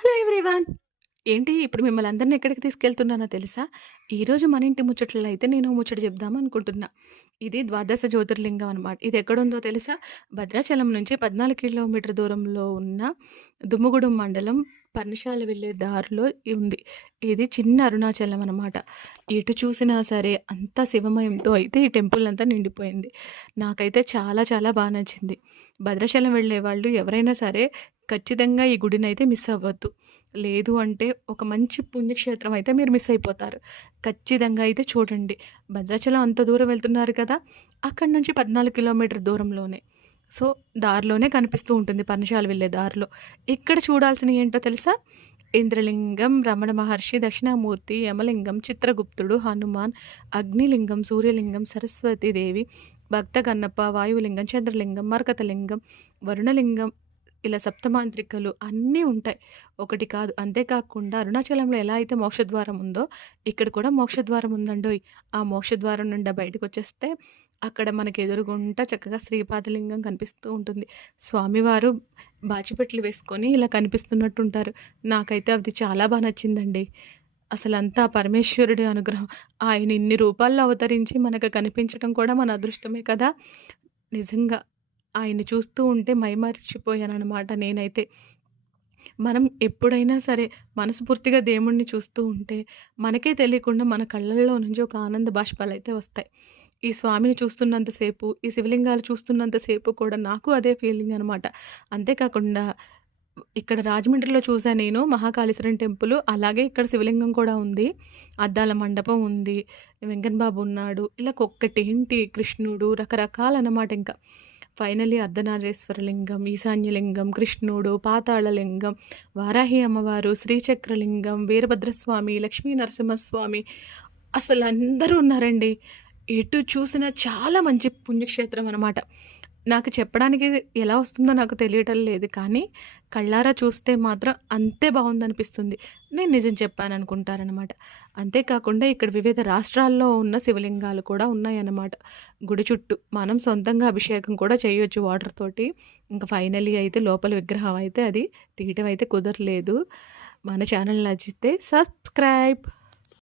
Hello everyone. ఏంటి ఇప్పుడు మిమ్మల్ని అందరిని ఎక్కడికి తీసుకెళ్తున్నానో తెలుసా? ఈరోజు మన ఇంటి ముచ్చట్లలో అయితే నేను ఓ ముచ్చట చెప్దామనుకుంటున్నా. ఇది ద్వాదశ జ్యోతిర్లింగం అనమాట. ఇది ఎక్కడుందో తెలుసా? భద్రాచలం నుంచి 14 కిలోమీటర్ దూరంలో ఉన్న దుమ్ముగూడెం మండలం పర్ణశాల వెళ్ళే దారిలో ఉంది. ఇది చిన్న అరుణాచలం అనమాట. ఎటు చూసినా సరే అంతా శివమయంతో అయితే ఈ టెంపుల్ అంతా నిండిపోయింది. నాకైతే చాలా చాలా బా నచ్చింది. భద్రాచలం వెళ్ళేవాళ్ళు ఎవరైనా సరే ఖచ్చితంగా ఈ గుడినైతే మిస్ అవ్వద్దు. లేదు అంటే ఒక మంచి పుణ్యక్షేత్రం అయితే మీరు మిస్ అయిపోతారు. ఖచ్చితంగా అయితే చూడండి. భద్రాచలం అంత దూరం వెళ్తున్నారు కదా! అక్కడి నుంచి 14 కిలోమీటర్ దూరంలోనే. సో, దారిలోనే కనిపిస్తూ ఉంటుంది పర్ణశాల వెళ్ళే దారిలో. ఇక్కడ చూడాల్సినయి ఏంటో తెలుసా? ఇంద్రలింగం, రమణ మహర్షి, దక్షిణామూర్తి, యమలింగం, చిత్రగుప్తుడు, హనుమాన్, అగ్నిలింగం, సూర్యలింగం, సరస్వతీదేవి, భక్త కన్నప్ప, వాయులింగం, చంద్రలింగం, మరకతలింగం, వరుణలింగం ఇలా సప్తమాంత్రికలు అన్నీ ఉంటాయి. ఒకటి కాదు. అంతేకాకుండా అరుణాచలంలో ఎలా అయితే మోక్షద్వారం ఉందో, ఇక్కడ కూడా మోక్షద్వారం ఉందండోయ్! ఆ మోక్షద్వారం నుండా బయటకొచ్చేస్తే అక్కడ మనకి ఎదురుగుంట చక్కగా శ్రీపాదలింగం కనిపిస్తూ ఉంటుంది. స్వామివారు బాచిపెట్లు వేసుకొని ఇలా కనిపిస్తున్నట్టుంటారు. నాకైతే అది చాలా బా నచ్చిందండి. అసలంతా పరమేశ్వరుడి అనుగ్రహం. ఆయన ఇన్ని రూపాల్లో అవతరించి మనకు కనిపించడం కూడా మన అదృష్టమే కదా! నిజంగా ఆయన్ని చూస్తూ ఉంటే మైమరిచిపోయాననమాట నేనైతే. మనం ఎప్పుడైనా సరే మనస్ఫూర్తిగా దేవుడిని చూస్తూ ఉంటే, మనకే తెలియకుండా మన కళ్ళల్లో నుంచి ఒక ఆనంద బాష్పాలైతే వస్తాయి. ఈ స్వామిని చూస్తున్నంత సేపు, ఈ శివలింగాలు చూస్తున్నంత సేపు కూడా నాకు అదే ఫీలింగ్ అనమాట. అంతేకాకుండా ఇక్కడ రాజమండ్రిలో చూసా నేను మహాకాళేశ్వరం టెంపుల్. అలాగే ఇక్కడ శివలింగం కూడా ఉంది. అద్దాల మండపం ఉంది. వెంకన్న బాబు ఉన్నాడు. ఇలా ఒక్కటేంటి కృష్ణుడు రకరకాలనమాట ఇంకా. ఫైనల్లీ అర్ధనారీశ్వర లింగం, ఈశాన్యలింగం, కృష్ణుడు, పాతాళలింగం, వారాహి అమ్మవారు, శ్రీచక్రలింగం, వీరభద్రస్వామి, లక్ష్మీ నరసింహస్వామి అసలందరూ ఉన్నారండి. ఎటు చూసినా చాలా మంచి పుణ్యక్షేత్రం అనమాట. నాకు చెప్పడానికి ఎలా వస్తుందో నాకు తెలియటం లేదు. కానీ కళ్ళారా చూస్తే మాత్రం అంతే బావుందనిపిస్తుంది. నేను నిజం చెప్పాననుకుంటారనమాట. అంతేకాకుండా ఇక్కడ వివిధ రాష్ట్రాల్లో ఉన్న శివలింగాలు కూడా ఉన్నాయన్నమాట. గుడి చుట్టూ. మనం సొంతంగా అభిషేకం కూడా చేయొచ్చు వాటర్ తోటి. ఇంక ఫైనల్లీ అయితే లోపల విగ్రహం అయితే అది తీయటం అయితే కుదరలేదు. మన ఛానల్ నచ్చితే సబ్స్క్రైబ్.